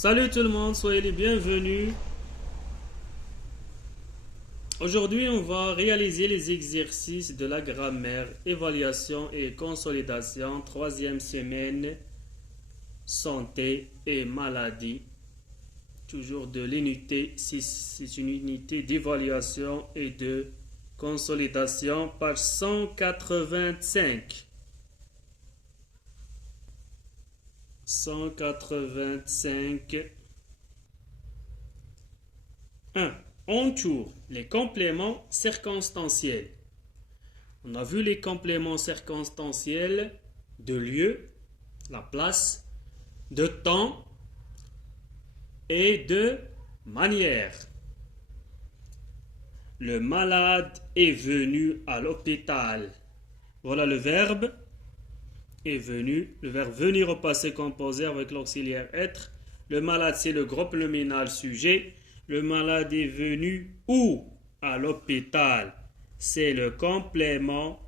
Salut tout le monde, soyez les bienvenus. Aujourd'hui, on va réaliser les exercices de la grammaire, évaluation et consolidation, troisième semaine, santé et maladie. Toujours de l'unité 6, c'est une unité d'évaluation et de consolidation, page 185. 185. 1. Entoure les compléments circonstanciels. On a vu les compléments circonstanciels de lieu, la place, de temps et de manière. Le malade est venu à l'hôpital. Voilà le verbe est venu. Le verbe venir au passé composé avec l'auxiliaire être. Le malade, c'est le groupe nominal sujet. Le malade est venu où? À l'hôpital. C'est le complément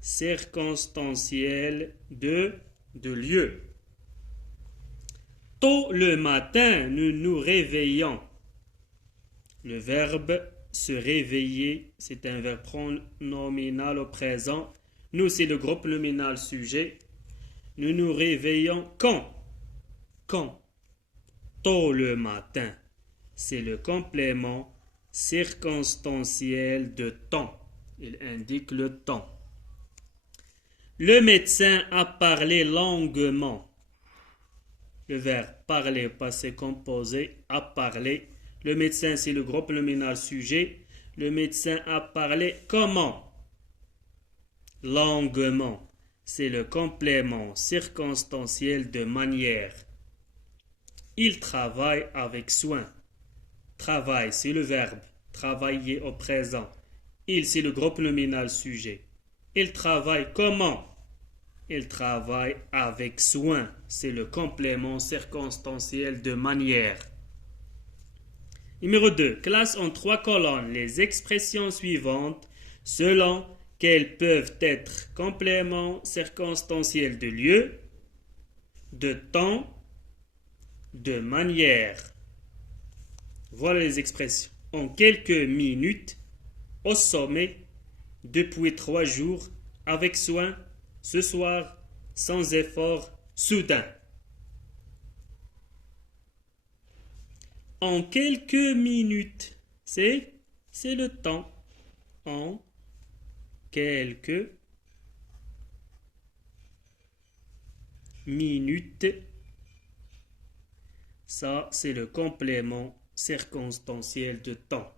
circonstanciel de lieu. Tôt le matin, nous nous réveillons. Le verbe se réveiller, c'est un verbe pronominal au présent. Nous, c'est le groupe nominal sujet. Nous nous réveillons quand? Quand? Tôt le matin. C'est le complément circonstanciel de temps. Il indique le temps. Le médecin a parlé longuement. Le verbe parler, passé composé, a parlé. Le médecin, c'est le groupe nominal sujet. Le médecin a parlé comment? Longuement. C'est le complément circonstanciel de manière. Il travaille avec soin. Travail, c'est le verbe. Travailler au présent. Il, c'est le groupe nominal sujet. Il travaille comment? Il travaille avec soin. C'est le complément circonstanciel de manière. Numéro 2. Classe en 3 colonnes les expressions suivantes selon qu'elles peuvent être compléments circonstanciels de lieu, de temps, de manière. Voilà les expressions. En quelques minutes, au sommet, depuis 3 jours, avec soin, ce soir, sans effort, soudain. En quelques minutes, c'est le temps. En quelques minutes, ça c'est le complément circonstanciel de temps.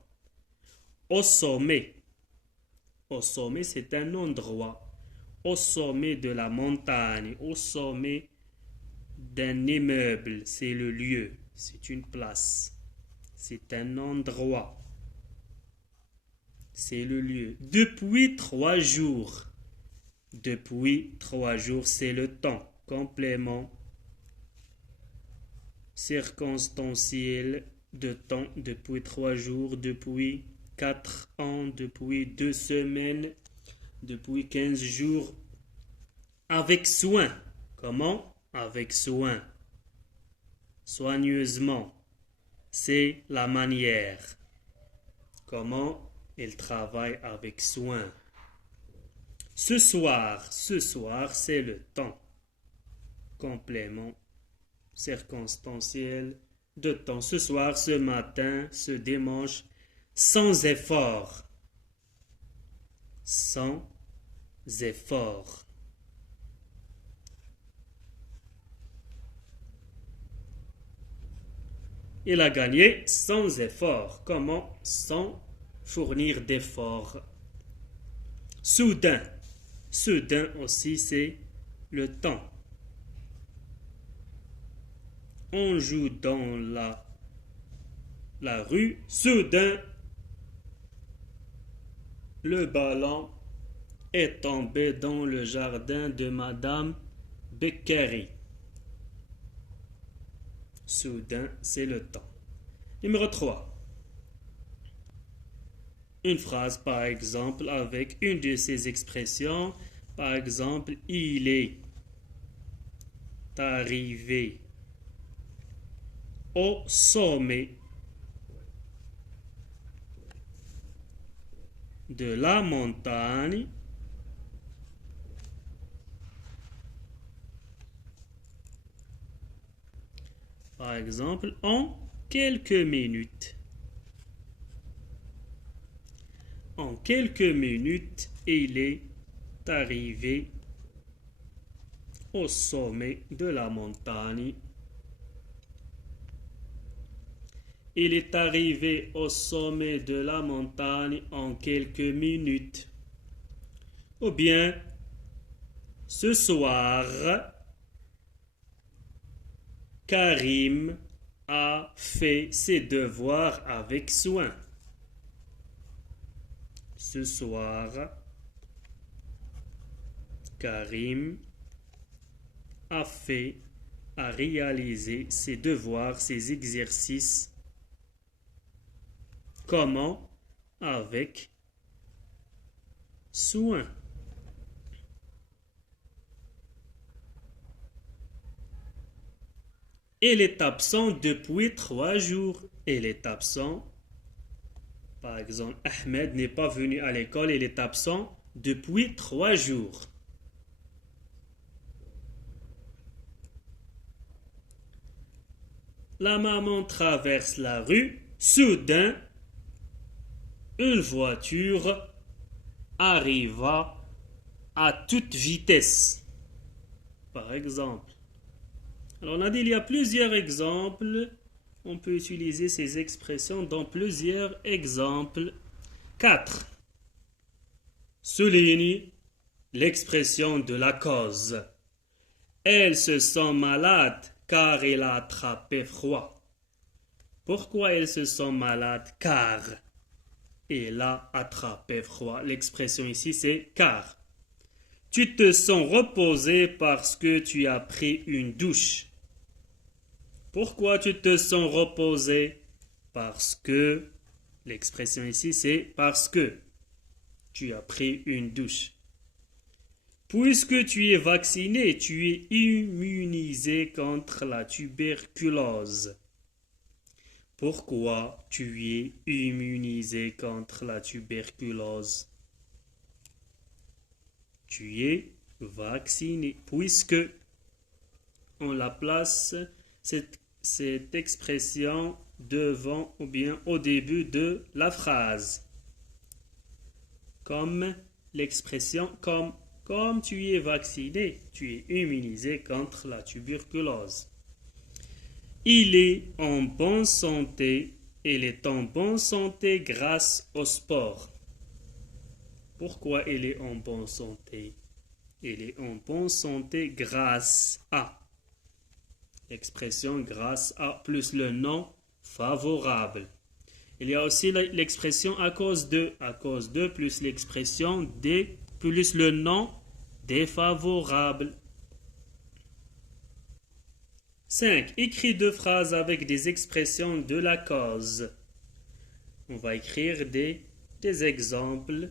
Au sommet. Au sommet, c'est un endroit. Au sommet de la montagne, au sommet d'un immeuble, c'est le lieu, c'est une place, c'est un endroit, c'est le lieu. Depuis 3 jours. Depuis 3 jours, c'est le temps. Complément circonstanciel de temps depuis 3 jours, depuis 4 ans, depuis 2 semaines, depuis 15 jours. Avec soin. Comment? Avec soin. Soigneusement. C'est la manière. Comment il travaille avec soin. Ce soir, c'est le temps. Complément circonstanciel de temps. Ce soir, ce matin, ce dimanche, sans effort. Sans effort. Il a gagné sans effort. Comment? Sans fournir d'efforts. Soudain. Soudain aussi, c'est le temps. On joue dans la rue. Soudain, le ballon est tombé dans le jardin de Madame Beccari. Soudain, c'est le temps. Numéro 3. Une phrase, par exemple, avec une de ces expressions. Par exemple, il est arrivé au sommet de la montagne par exemple en quelques minutes. En quelques minutes, il est arrivé au sommet de la montagne. Il est arrivé au sommet de la montagne en quelques minutes. Ou bien, ce soir, Karim a fait ses devoirs avec soin. Ce soir, Karim a réalisé ses devoirs, ses exercices. Comment? Avec soin. Il est absent depuis 3 jours. Il est absent. Par exemple, Ahmed n'est pas venu à l'école. Il est absent depuis 3 jours. La maman traverse la rue. Soudain, une voiture arriva à toute vitesse. Par exemple. Alors on a dit il y a plusieurs exemples. On peut utiliser ces expressions dans plusieurs exemples. 4. Souligne l'expression de la cause. Elle se sent malade car elle a attrapé froid. Pourquoi elle se sent malade? Car elle a attrapé froid. L'expression ici c'est car. Tu te sens reposé parce que tu as pris une douche. Pourquoi tu te sens reposé? Parce que, l'expression ici c'est parce que tu as pris une douche. Puisque tu es vacciné, tu es immunisé contre la tuberculose. Pourquoi tu es immunisé contre la tuberculose? Tu es vacciné. Puisque on la place, cette expression devant ou bien au début de la phrase. Comme l'expression comme tu es vacciné, tu es immunisé contre la tuberculose. Il est en bonne santé. Il est en bonne santé grâce au sport. Pourquoi il est en bonne santé? Il est en bonne santé grâce à. L'expression grâce à plus le nom favorable. Il y a aussi l'expression à cause de plus l'expression des plus le nom défavorable. 5. Écris 2 phrases avec des expressions de la cause. On va écrire des exemples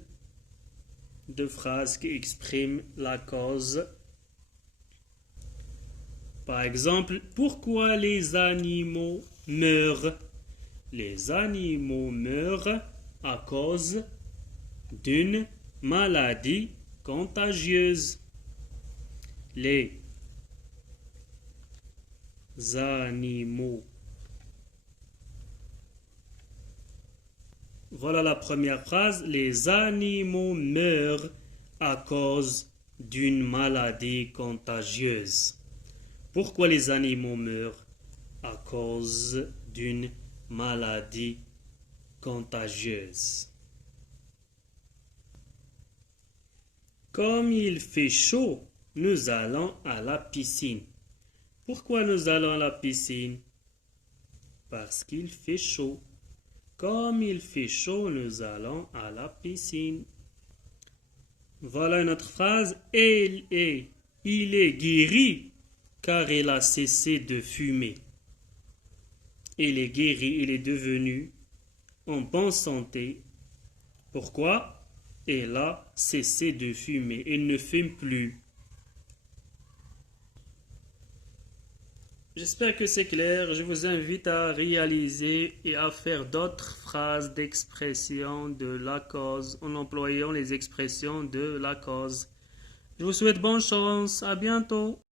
de phrases qui expriment la cause. Par exemple, pourquoi les animaux meurent? Les animaux meurent à cause d'une maladie contagieuse. Les animaux. Voilà la première phrase. Les animaux meurent à cause d'une maladie contagieuse. Pourquoi les animaux meurent? À cause d'une maladie contagieuse. Comme il fait chaud, nous allons à la piscine. Pourquoi nous allons à la piscine? Parce qu'il fait chaud. Comme il fait chaud, nous allons à la piscine. Voilà une autre phrase. Il est guéri car il a cessé de fumer. Il est guéri, il est devenu en bonne santé. Pourquoi? Il a cessé de fumer. Il ne fume plus. J'espère que c'est clair. Je vous invite à réaliser et à faire d'autres phrases d'expression de la cause en employant les expressions de la cause. Je vous souhaite bonne chance. À bientôt.